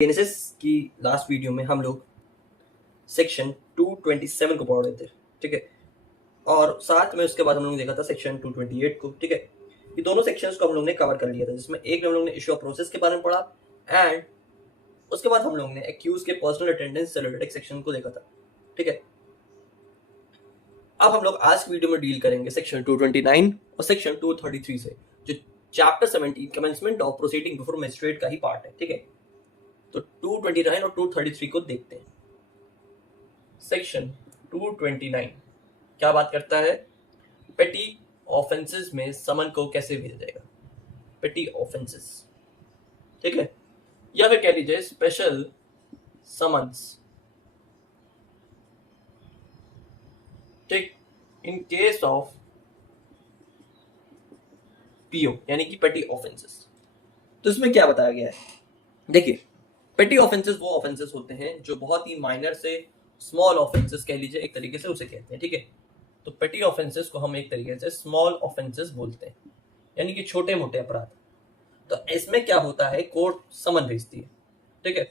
NSS की last video में हम लोग सेक्शन 227 को पढ़ रहे थे, ठीक है। और साथ में उसके बाद हम लोगों ने देखा था सेक्शन 228 को, ठीक है। ये दोनों सेक्शंस को हम लोग ने कवर कर लिया था, जिसमें एक हम लोग ने इशू ऑफ प्रोसेस के बारे में पढ़ा एंड उसके बाद हम लोग ने एक्यूज के पर्सनल अटेंडेंस से रिलेटेड सेक्शन को देखा था, ठीक है। अब हम लोग आज की वीडियो में डील करेंगे सेक्शन 229 और सेक्शन 233 से, जो chapter 17 commencement of proceeding before magistrate का ही पार्ट है, ठीक है। तो 229 और 233 को देखते हैं। सेक्शन 229 क्या बात करता है? पेटी ऑफेंसेस में समन को कैसे भेजा जाएगा, पेटी ऑफेंसेस, ठीक है, या फिर कह लीजिए स्पेशल समन्स, ठीक, इन केस ऑफ पीओ यानी कि पेटी ऑफेंसेस। तो इसमें क्या बताया गया है? देखिए, पेटी ऑफेंसेस वो ऑफेंसेस होते हैं जो बहुत ही माइनर से स्मॉल ऑफेंसेस कह लीजिए, एक तरीके से उसे कहते हैं, ठीक है। तो पेटी ऑफेंसेस को हम एक तरीके से स्मॉल ऑफेंसेस बोलते हैं, यानी कि छोटे मोटे अपराध। तो इसमें क्या होता है, कोर्ट समन भेजती है, ठीक है।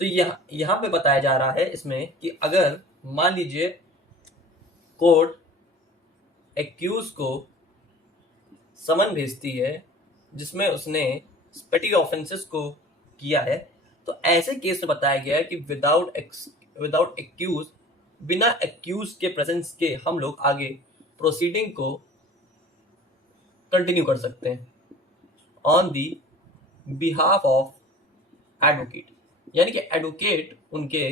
तो यहाँ पे बताया जा रहा है इसमें कि अगर मान लीजिए कोर्ट एक्यूज को समन भेजती है जिसमें उसने पेटी ऑफेंसेस को किया है, तो ऐसे केस में बताया गया है कि विदाउट एक्यूज, बिना एक्यूज के प्रेजेंस के हम लोग आगे प्रोसीडिंग को कंटिन्यू कर सकते हैं on the behalf of advocate, यानी कि एडवोकेट उनके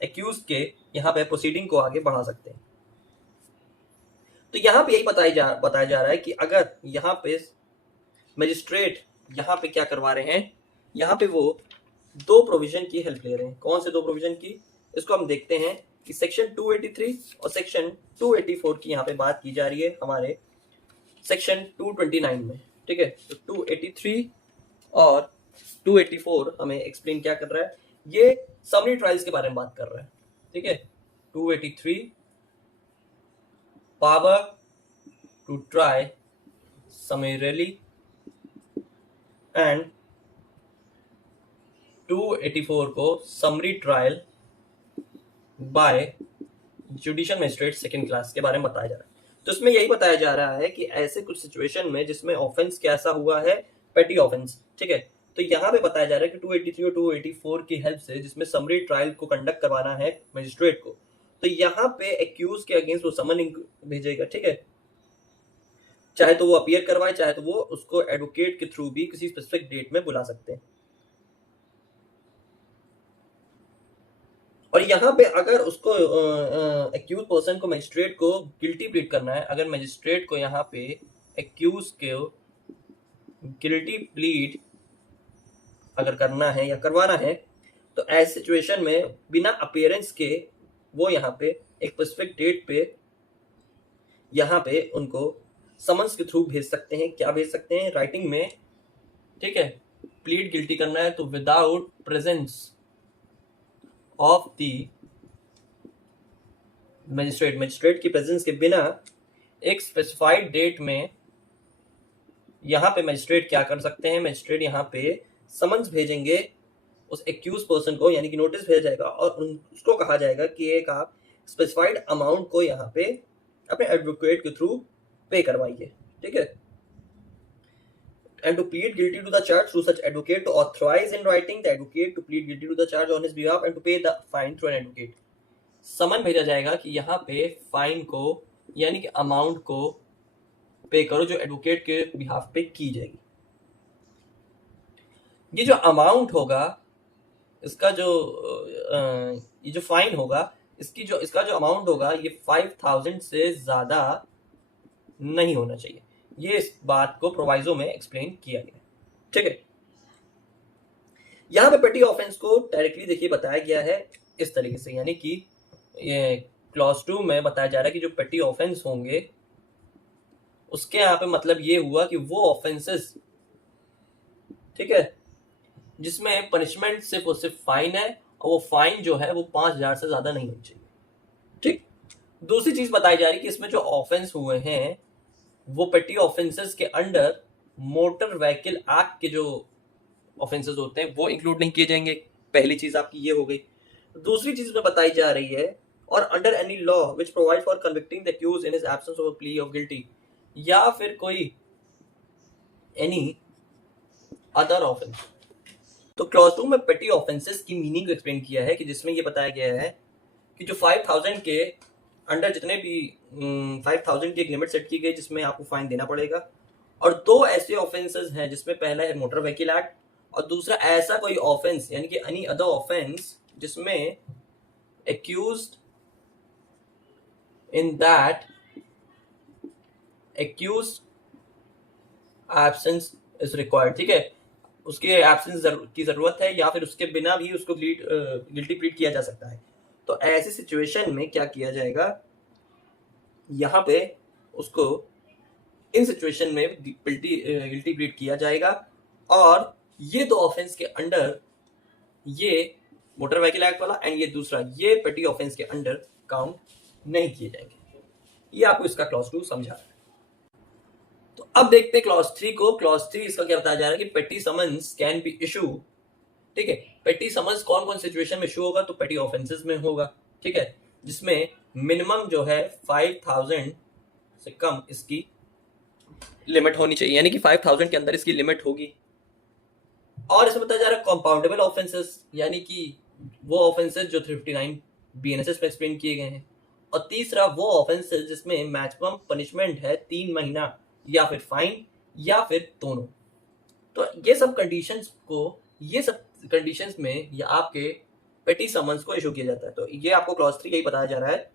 एक्यूज के यहाँ पे प्रोसीडिंग को आगे बढ़ा सकते हैं। तो यहाँ पे यही बताया जा रहा है कि अगर यहाँ पे मजिस्ट्रेट यहाँ पे क्या करवा रहे हैं, यहाँ पे वो दो प्रोविजन की हेल्प ले रहे हैं। कौन से दो प्रोविजन की, इसको हम देखते हैं कि सेक्शन 283 और सेक्शन 284 की यहाँ पे बात की जा रही है हमारे सेक्शन 229 में, ठीक है। तो 283 और 284 हमें एक्सप्लेन क्या कर रहा है, ये समरी ट्रायल्स के बारे में बात कर रहा है, ठीक है। 283 power to try summarily and 284 को summary trial by judicial magistrate second class के बारे में बताया जा रहा है। तो इसमें यही बताया जा रहा है कि ऐसे कुछ सिचुएशन में जिसमें ऑफेंस कैसा हुआ है, पेटी ऑफेंस, ठीक है। तो यहाँ पे बताया जा रहा है कि 283 और 284 की हेल्प से जिसमें समरी ट्रायल को कंडक्ट करवाना है मजिस्ट्रेट को, तो यहाँ पे एक्यूज के अगेंस्ट वो समन भेजेगा, ठीक है। चाहे तो वो अपीयर करवाए, चाहे तो वो उसको एडवोकेट के थ्रू भी किसी स्पेसिफिक डेट में बुला सकते हैं। और यहाँ पे अगर उसको एक्यूज पर्सन को मजिस्ट्रेट को गिल्टी प्लीड करना है, अगर मजिस्ट्रेट को यहाँ पे एक्यूज को गिल्टी प्लीड अगर करना है या करवाना है, तो ऐसे सिचुएशन में बिना अपीयरेंस के वो यहाँ पे एक स्पेसिफिक डेट पे यहाँ पे उनको समन्स के थ्रू भेज सकते हैं। क्या भेज सकते हैं? राइटिंग में, ठीक है। प्लीड गिल्टी करना है तो without presence of the magistrate की प्रेजेंस के बिना एक स्पेसिफाइड डेट में यहाँ पे मजिस्ट्रेट क्या कर सकते हैं, मजिस्ट्रेट यहाँ पे समन्स भेजेंगे उस एक्यूज पर्सन को, यानी कि नोटिस भेजा जाएगा और उसको कहा जाएगा कि एक आप स्पेसिफाइड अमाउंट को यहाँ पे अपने एडवोकेट के थ्रू पे करवाइए, ठीक है। And to plead guilty to the charge through such advocate, to authorize in writing the advocate to plead guilty to the charge on his behalf and to pay the fine through an advocate. समन भेजा जाएगा कि यहाँ पे fine को यानी कि amount को पे करो जो एडवोकेट के बिहाफ पे की जाएगी। ये जो अमाउंट होगा, इसका जो ये जो फाइन होगा, इसका जो अमाउंट होगा ये 5000 से ज्यादा नहीं होना चाहिए। ये इस बात को प्रोवाइजो में एक्सप्लेन किया गया, ठीक है। यहां पे पेटी ऑफेंस को डायरेक्टली देखिए बताया गया है इस तरीके से, यानी कि ये क्लॉज 2 में बताया जा रहा है कि जो पेटी ऑफेंस होंगे उसके यहाँ पे मतलब ये हुआ कि वो ऑफेंसेस, ठीक है, जिसमें पनिशमेंट सिर्फ और सिर्फ फाइन है और वो फाइन जो है वो 5000 से ज्यादा नहीं होनी चाहिए, ठीक। दूसरी चीज बताई जा रही है कि इसमें जो ऑफेंस हुए हैं वो पेटी ऑफेंसेस के अंडर मोटर व्हीकल एक्ट के जो ऑफेंसेस होते हैं वो इंक्लूड नहीं किए जाएंगे। पहली चीज आपकी ये हो गई। दूसरी चीज में बताई जा रही है, और under any law which provide for convicting the accused in his absence of a plea of guilty, या फिर कोई एनी अदर ऑफेंस। तो क्लॉज 2 में पेटी ऑफेंसेस की मीनिंग एक्सप्लेन किया है कि जिसमें ये बताया गया है कि जो 5000 के अंडर जितने भी 5000 की एक लिमिट सेट की गई जिसमें आपको फाइन देना पड़ेगा, और दो ऐसे ऑफेंसेस हैं जिसमें पहला है मोटर व्हीकल एक्ट और दूसरा ऐसा कोई ऑफेंस यानी कि एनी अदर ऑफेंस जिसमें accused in that accused absence is required। ठीक है, उसके एब्सेंस की जरूरत है या फिर उसके बिना भी उसको गिल्टी प्लीड किया जा सकता है। तो ऐसी सिचुएशन में क्या किया जाएगा, यहाँ पे उसको इन सिचुएशन में गिल्टी प्लीड किया जाएगा, और ये दो ऑफेंस के अंडर, ये मोटर व्हीकल एक्ट वाला एंड ये दूसरा, ये पेटी ऑफेंस के अंडर काउंट नहीं किए जाएंगे। ये आपको इसका क्लॉज 2 समझा है। तो अब देखते हैं क्लॉज 3 को। क्लॉज 3 इसका क्या बताया जा रहा है कि पेटी समन्स कैन बी इशू। ठीक है, पेटी समन्स कौन कौन सिचुएशन में इशू होगा, तो पेटी ऑफेंसेस में होगा। ठीक है, जिसमें मिनिमम जो है 5000 से कम इसकी लिमिट होनी चाहिए, यानी कि 5000 के अंदर इसकी लिमिट होगी। और इसमें बताया जा रहा है कंपाउंडेबल ऑफेंसेस, यानी कि वो ऑफेंसेस जो 359 बीएनएसएस में एक्सप्लेन किए गए हैं, और तीसरा वो ऑफेंसेस जिसमें मैक्सिमम पनिशमेंट है 3 महीना या फिर फाइन या फिर दोनों। तो ये सब कंडीशंस में ये आपके पेटी समन्स को इशू किया जाता है। तो ये आपको क्लॉज 3 यही बताया जा रहा है।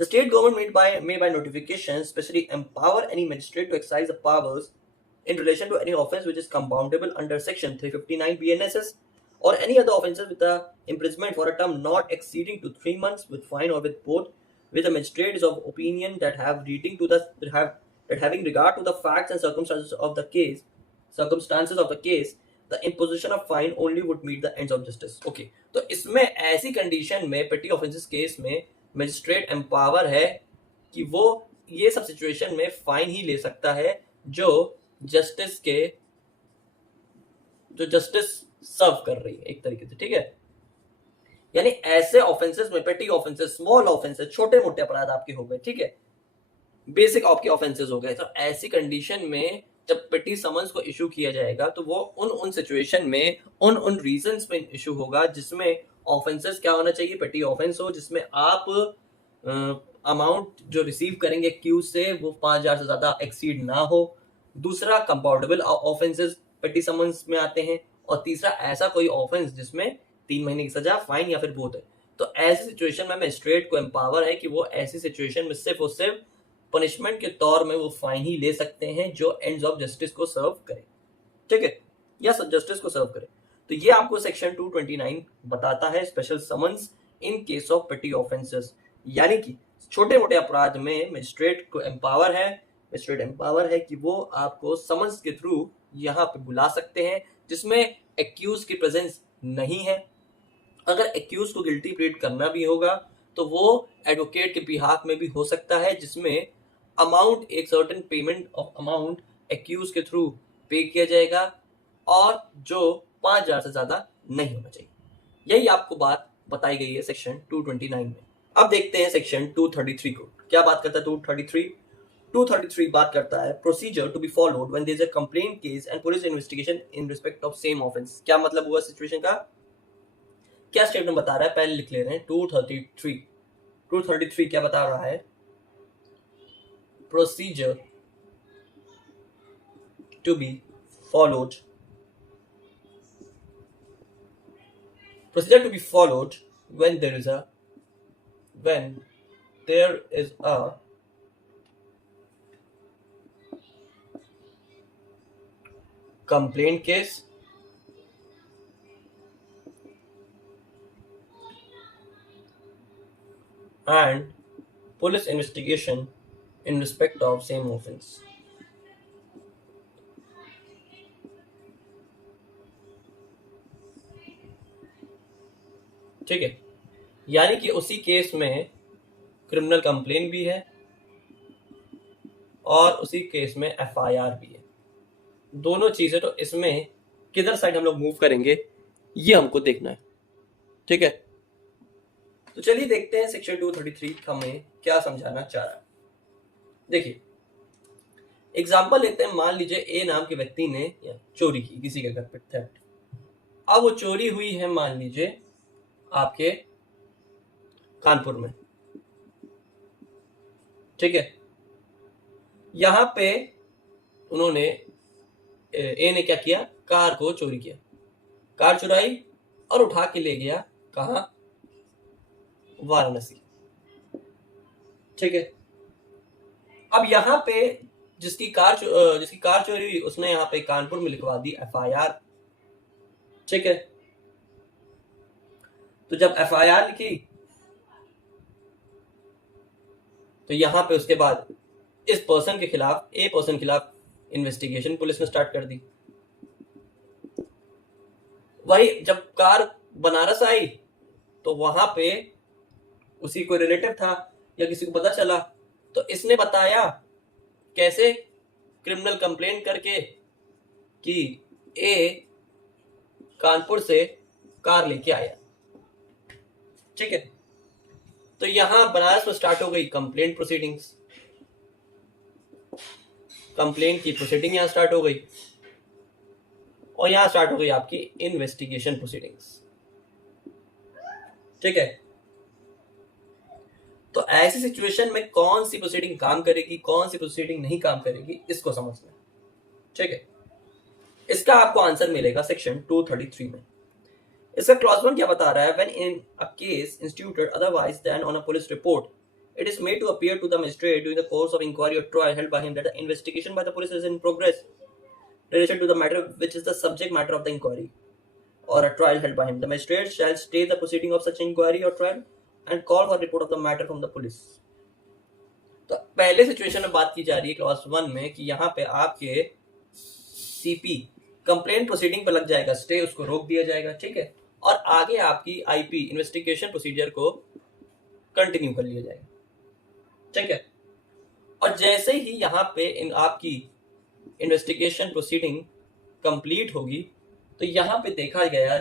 The state government may by notification specially empower any magistrate to exercise the powers in relation to any offence which is compoundable under section 359 BNSS or any other offences with a imprisonment for a term not exceeding to 3 months with fine or with both, with the magistrate is of opinion that having regard to the facts and circumstances of the case, the imposition of fine only would meet the ends of justice। Okay, तो इसमें ऐसी condition में पेटी offences case में magistrate empower है कि वो ये सब सिचुएशन में फाइन ही ले सकता है जो जस्टिस सर्व कर रही है एक तरीके से। ठीक है, यानी ऐसे ऑफेंसेस में पेटी ऑफेंसेस, स्मॉल ऑफेंसेस, छोटे मोटे अपराध आपके हो गए, ठीक है, बेसिक आपके ऑफेंसेस हो गए। तो ऐसी कंडीशन में जब पेटी समन्स को इशू किया जाएगा तो वो उन सिचुएशन में उन रीजंस में इशू होगा जिसमें ऑफेंसेस क्या होना चाहिए, पेटी ऑफेंस हो जिसमें आप अमाउंट जो रिसीव करेंगे क्यू से वो 5000 से ज्यादा एक्सीड ना हो। दूसरा कंपाउंडेबल ऑफेंसेस पेटी समन्स में आते हैं, और तीसरा ऐसा कोई ऑफेंस जिसमें 3 महीने की सजा, फाइन या फिर बोथ है। तो ऐसी सिचुएशन में मजिस्ट्रेट को एम्पावर है कि वो ऐसी सिचुएशन में सिर्फ और सिर्फ पनिशमेंट के तौर में वो फाइन ही ले सकते हैं जो एंड्स ऑफ जस्टिस को सर्व करे। ठीक है, या जस्टिस को सर्व करे। तो ये आपको सेक्शन 229 बताता है, special summons in case of पेटी ऑफेंसेस, यानी कि छोटे मोटे अपराध में मजिस्ट्रेट एम्पावर है कि वो आपको समन्स के थ्रू यहाँ पे बुला सकते हैं जिसमें एक्यूज की प्रेजेंस नहीं है। अगर एक्यूज को गिल्टी प्लीड करना भी होगा तो वो एडवोकेट के बिहाफ में भी हो सकता है, जिसमें अमाउंट, एक certain payment of amount accuse के थ्रू पे किया जाएगा, और जो 5000 से ज्यादा नहीं होना चाहिए। यही आपको बात बताई गई है सेक्शन 229 में। अब देखते हैं सेक्शन 233 को। क्या बात करता है 233 बात करता है procedure to be followed when there is a complaint case and police investigation in respect of same offence. क्या मतलब हुआ सिचुएशन का, क्या स्टेटमेंट बता रहा है, पहले लिख ले रहे हैं। 233 क्या बता रहा है, procedure to be followed when there is a complaint case and police investigation in respect of same offense। ठीक है, यानी कि उसी केस में क्रिमिनल कंप्लेन भी है और उसी केस में एफआईआर भी है। दोनों चीजें, तो इसमें किधर साइड हम लोग मूव करेंगे ये हमको देखना है, ठीक है। तो चलिए देखते हैं सेक्शन 233 हमें क्या समझाना चाह रहा है। देखिए एग्जाम्पल लेते हैं, मान लीजिए ए नाम के व्यक्ति ने चोरी की किसी के घर पे, थेफ्ट। अब वो चोरी हुई है मान लीजिए आपके कानपुर में, ठीक है। यहां पे उन्होंने ए ने क्या किया, कार को चोरी किया, कार चुराई और उठा के ले गया कहां, वाराणसी, ठीक है। अब यहां पे जिसकी कार चोरी हुई उसने यहां पे कानपुर में लिखवा दी एफआईआर, ठीक है। तो जब एफआईआर लिखी तो यहां पे उसके बाद इस पर्सन के खिलाफ, ए पर्सन के खिलाफ इन्वेस्टिगेशन पुलिस ने स्टार्ट कर दी। वही जब कार बनारस आई तो वहां पे उसी कोई रिलेटिव था या किसी को पता चला तो इसने बताया कैसे, क्रिमिनल कंप्लेंट करके कि ए कानपुर से कार लेके आया, ठीक है। तो यहां बनारस में स्टार्ट हो गई कंप्लेंट प्रोसीडिंग्स, कंप्लेंट की प्रोसीडिंग यहां स्टार्ट हो गई और यहां स्टार्ट हो गई आपकी इन्वेस्टिगेशन प्रोसीडिंग्स, ठीक है। तो ऐसी सिचुएशन में कौन सी प्रोसीडिंग काम करेगी, कौन सी प्रोसीडिंग नहीं काम करेगी, इसको समझना, ठीक है। इसका आपको आंसर मिलेगा सेक्शन 233 में। इसका क्लॉज 1 क्या बता रहा है, when in a case instituted otherwise than on a police report it is made to appear to the magistrate during the course of inquiry or trial held by him that the investigation by the police is in progress relation to the matter which is the subject matter of the inquiry or a trial held by him, the magistrate shall stay the proceeding of such inquiry or trial and call for report of the matter from the police। तो पहले situation में बात की जा रही है clause 1 में कि यहाँ पे आपके सीपी कंप्लेंट प्रोसीडिंग पर लग जाएगा स्टे, उसको रोक दिया जाएगा, ठीक है। और आगे आपकी आईपी इन्वेस्टिगेशन प्रोसीजर को कंटिन्यू कर लिया जाएगा, ठीक है। और जैसे ही यहाँ पे आपकी इन्वेस्टिगेशन प्रोसीडिंग कंप्लीट होगी तो यहाँ पे देखा गया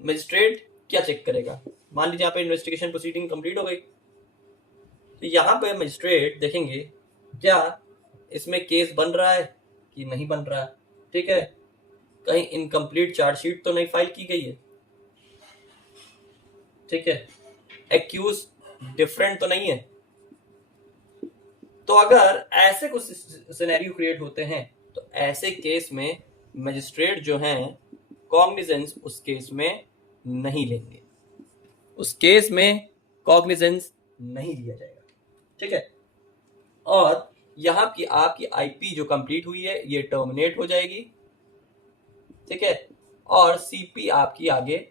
मजिस्ट्रेट क्या चेक करेगा, मान लीजिए यहाँ पे इन्वेस्टिगेशन प्रोसीडिंग कंप्लीट हो गई तो यहाँ पे मजिस्ट्रेट देखेंगे क्या इसमें केस बन रहा है कि नहीं बन रहा है, ठीक है। कहीं इनकम्प्लीट चार्जशीट तो नहीं फाइल की गई है, ठीक है। एक्यूज डिफरेंट तो नहीं है। तो अगर ऐसे कुछ सिनेरियो क्रिएट होते हैं तो ऐसे केस में मजिस्ट्रेट जो हैं कॉग्निजेंस उस केस में नहीं लेंगे, उस केस में कॉग्निजेंस नहीं लिया जाएगा, ठीक है। और यहाँ की आपकी आईपी जो कंप्लीट हुई है ये टर्मिनेट हो जाएगी, ठीक है। और सीपी आपकी आगे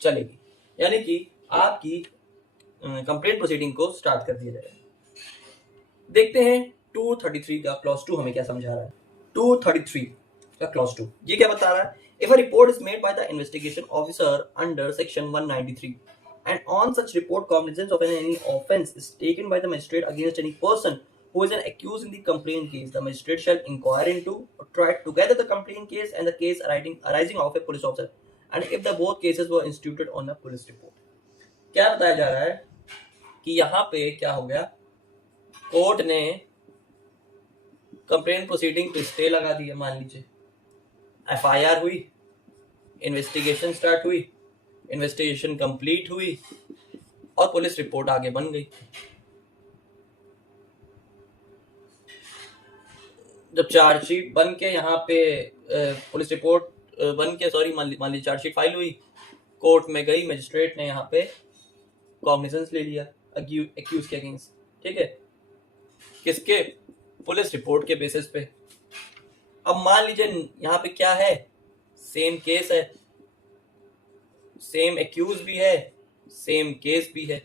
चलेगी, यानी कि आपकी कंप्लेंट प्रोसीडिंग को स्टार्ट कर दिया जाएगा। देखते हैं 233 का क्लॉज 2 हमें क्या समझा रहा है। 233 का क्लॉज 2 ये क्या बता रहा है, if a report is made by the investigation officer under section 193 and on such report cognizance of any offense is taken by the magistrate against any person who is an accused in the complaint case, the magistrate shall inquire into or try together the complaint case and the case arising of a police officer and if the both cases were instituted on a police report। क्या बताया जा रहा है कि यहाँ पे क्या हो गया, कोर्ट ने कंप्लेंट प्रोसीडिंग पे स्टे लगा दिया, मान लीजिए एफआईआर हुई, इन्वेस्टिगेशन स्टार्ट हुई, इन्वेस्टिगेशन कंप्लीट हुई और पुलिस रिपोर्ट आगे बन गई। जब चार्जशीट बन के यहाँ पे पुलिस रिपोर्ट बन के मान लीजिए चार्जशीट फाइल हुई, कोर्ट में गई, मजिस्ट्रेट ने यहाँ पे कॉग्निजेंस ले लिया एक्यूज के अगेंस्ट, ठीक है, किसके, पुलिस रिपोर्ट के बेसिस पे। अब मान लीजिए यहाँ पे क्या है, सेम केस है, सेम एक्यूज भी है, सेम केस भी है।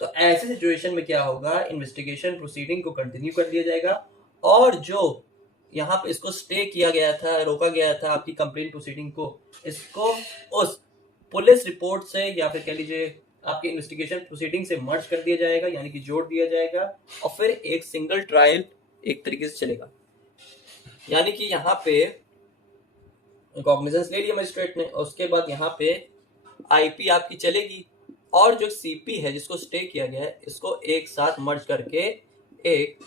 तो ऐसे सिचुएशन में क्या होगा, इन्वेस्टिगेशन प्रोसीडिंग को कंटिन्यू कर दिया जाएगा और जो यहाँ पे इसको स्टे किया गया था, रोका गया था आपकी कंप्लेंट प्रोसीडिंग को, इसको उस पुलिस रिपोर्ट से या फिर कह लीजिए आपकी इन्वेस्टिगेशन प्रोसीडिंग से मर्ज कर दिया जाएगा, यानी कि जोड़ दिया जाएगा और फिर एक सिंगल ट्रायल एक तरीके से चलेगा। यानी कि यहाँ पे कॉग्निजेंस ले लिया मजिस्ट्रेट ने, और उसके बाद यहाँ पे आईपी आपकी चलेगी, और जो सीपी है जिसको स्टे किया गया है इसको एक साथ मर्ज करके एक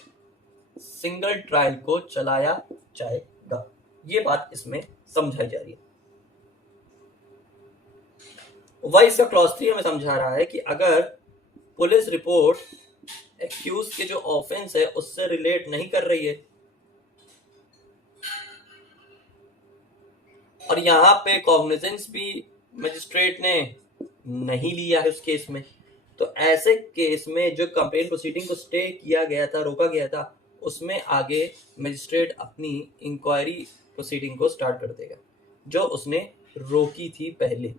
सिंगल ट्रायल को चलाया जाएगा। ये बात इसमें समझाई जा रही है। वही इसका क्लॉज 3 हमें समझा रहा है कि अगर पुलिस रिपोर्ट एक्यूज के जो ऑफेंस है उससे रिलेट नहीं कर रही है, और यहाँ पे कॉग्निजेंस भी मजिस्ट्रेट ने नहीं लिया है उस केस में, तो ऐसे केस में जो कंप्लेंट प्रोसीडिंग को स्टे किया गया था, रोका गया था, उसमें आगे मजिस्ट्रेट अपनी इंक्वायरी प्रोसीडिंग को स्टार्ट कर देगा जो उसने रोकी थी पहले।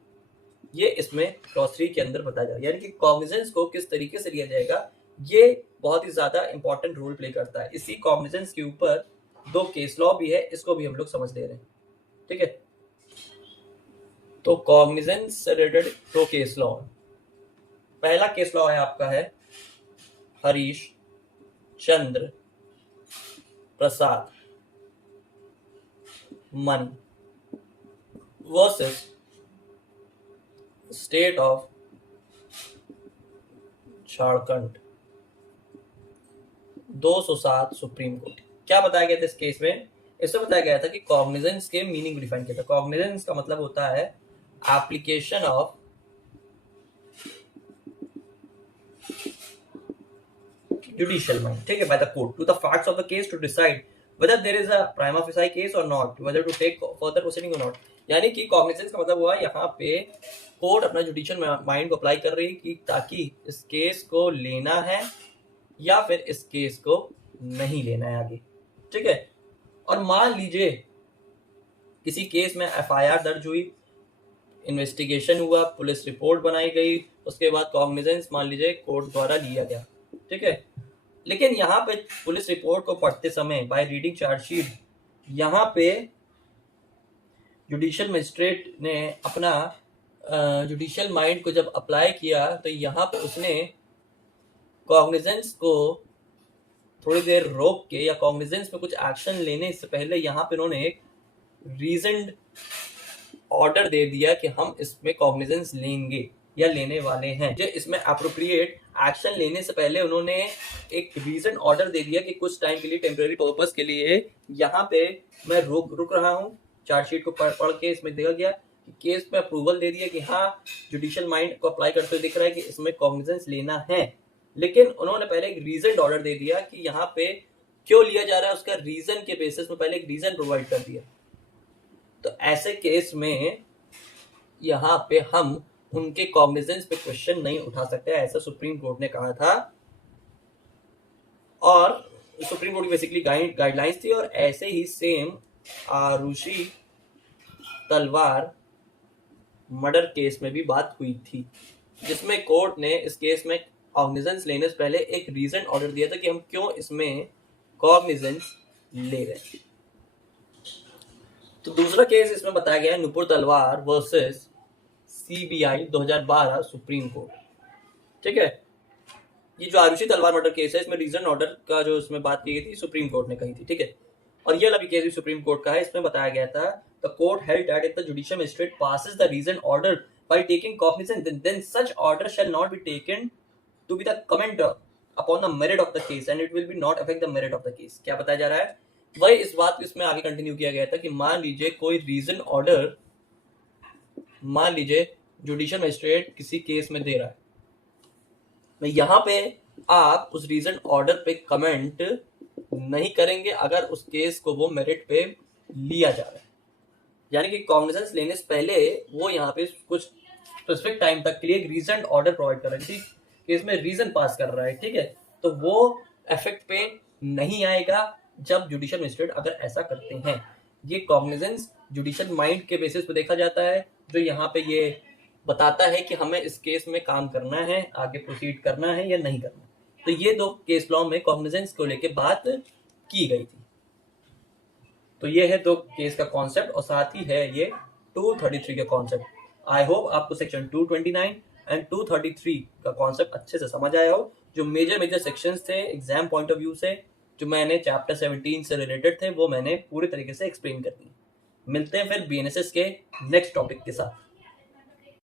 ये इसमें क्लॉज 3 के अंदर बताया जाएगा, यानी कि कॉग्निजेंस को किस तरीके से लिया जाएगा ये बहुत ही ज्यादा इंपॉर्टेंट रोल प्ले करता है। इसी कॉग्निजेंस के ऊपर 2 केस लॉ भी है, इसको भी हम लोग समझ ले रहे हैं, ठीक है। तो कॉग्निजेंस से रिलेटेड 2 केस लॉ। पहला केस लॉ है आपका है Harish Chandra Prasad Mani versus state of Jharkhand 207 Supreme Court. क्या बताया गया था इस केस में? इसमें बताया गया था कि कॉग्निजेंस के मीनिंग डिफाइन किया था। कॉग्निजेंस का मतलब होता है एप्लीकेशन ऑफ judicial mind, ठीक है, by the court to the facts of the case to decide whether there is a prima facie case or not, whether to take further proceeding or not। यानी कि cognizance का मतलब हुआ यहाँ पे court अपना जुडिशियल माइंड को apply कर रही है कि ताकि इस केस को लेना है या फिर इस केस को नहीं लेना है आगे, ठीक है। और मान लीजिए किसी केस में एफआईआर दर्ज हुई, इन्वेस्टिगेशन हुआ, पुलिस रिपोर्ट बनाई गई, उसके बाद कॉग्निजेंस मान लीजिए कोर्ट द्वारा लिया गया, ठीक है। लेकिन यहाँ पे पुलिस रिपोर्ट को पढ़ते समय बाय रीडिंग चार्जशीट यहाँ पे जुडिशियल मजिस्ट्रेट ने अपना जुडिशियल माइंड को जब अप्लाई किया तो यहाँ पे उसने कॉग्निजेंस को थोड़ी देर रोक के या कॉग्निजेंस में कुछ एक्शन लेने से पहले यहाँ पे उन्होंने एक रीजन्ड ऑर्डर दे दिया कि हम इसमें कॉग्निजेंस लेंगे या लेने वाले हैं। जो इसमें अप्रोप्रिएट एक्शन लेने से पहले उन्होंने एक रीजन ऑर्डर दे दिया कि कुछ टाइम के लिए टेम्पररी पर्पस के लिए यहाँ पे मैं रुक रहा हूँ। चार्जशीट को पढ़ के इसमें देखा गया कि केस में अप्रूवल दे दिया कि हाँ जुडिशियल माइंड को अप्लाई करते हुए दिख रहा है कि इसमें कॉग्निजेंस लेना है, लेकिन उन्होंने पहले एक रीजन ऑर्डर दे दिया कि यहाँ पे क्यों लिया जा रहा है, उसका रीजन के बेसिस में पहले एक रीजन प्रोवाइड कर दिया। तो ऐसे केस में यहाँ पे हम उनके कॉग्निजेंस पे क्वेश्चन नहीं उठा सकते, ऐसा सुप्रीम कोर्ट ने कहा था। और सुप्रीम कोर्ट की बेसिकली गाइडलाइंस थी, और ऐसे ही सेम आरुषि तलवार मर्डर केस में भी बात हुई थी, जिसमें कोर्ट ने इस केस में कॉग्निजेंस लेने से पहले एक रीजन ऑर्डर दिया था कि हम क्यों इसमें कॉग्निजेंस ले रहे हैं। तो दूसरा केस इसमें बताया गया है नुपुर तलवार वर्सेस सीबीआई 2012 सुप्रीम कोर्ट, ठीक है। ये जो आरुषि तलवार मर्डर केस है इसमें रीजन ऑर्डर का जो इसमें बात की गई थी सुप्रीम कोर्ट ने कही थी, ठीक है। और ये वाला केस भी सुप्रीम कोर्ट का है। इसमें बताया गया था the court held that if the judicial magistrate passes the reason order by taking cognizance then such order shall not be taken to be the comment upon the merit of the case and it will be not affect the merit of the case। क्या बताया जा रहा है? वही इस बात को इसमें आगे कंटिन्यू किया गया था कि मान लीजिए कोई रीजन ऑर्डर, मान लीजिए जुडिशियल मजिस्ट्रेट किसी केस में दे रहा है, तो यहाँ पे आप उस रीजन ऑर्डर पे कमेंट नहीं करेंगे अगर उस केस को वो मेरिट पे लिया जा रहा है। यानी कि कॉग्निजेंस लेने से पहले वो यहाँ पे कुछ स्पेसिफिक टाइम तक के लिए एक रीजन ऑर्डर प्रोवाइड कर रहा है, किसी केस में रीजन पास कर रहा है, ठीक है। तो वो इफेक्ट पे नहीं आएगा जब जुडिशियल मजिस्ट्रेट अगर ऐसा करते हैं। ये कॉग्निजेंस जुडिशियल माइंड के बेसिस पे देखा जाता है, जो यहाँ पे ये बताता है कि हमें इस केस में काम करना है, आगे प्रोसीड करना है या नहीं करना। तो ये 2 केस लॉ में कॉग्निजेंस को लेके बात की गई थी। तो ये है 2 केस का कॉन्सेप्ट, और साथ ही है ये 233 का कॉन्सेप्ट। आई होप आपको सेक्शन 229 एंड 233 का कॉन्सेप्ट अच्छे से समझ आया हो। जो मेजर सेक्शंस थे एग्जाम पॉइंट ऑफ व्यू से जो मैंने चैप्टर 17 से रिलेटेड थे वो मैंने पूरी तरीके से एक्सप्लेन कर दी। मिलते हैं फिर बीएनएसएस के नेक्स्ट टॉपिक के साथ।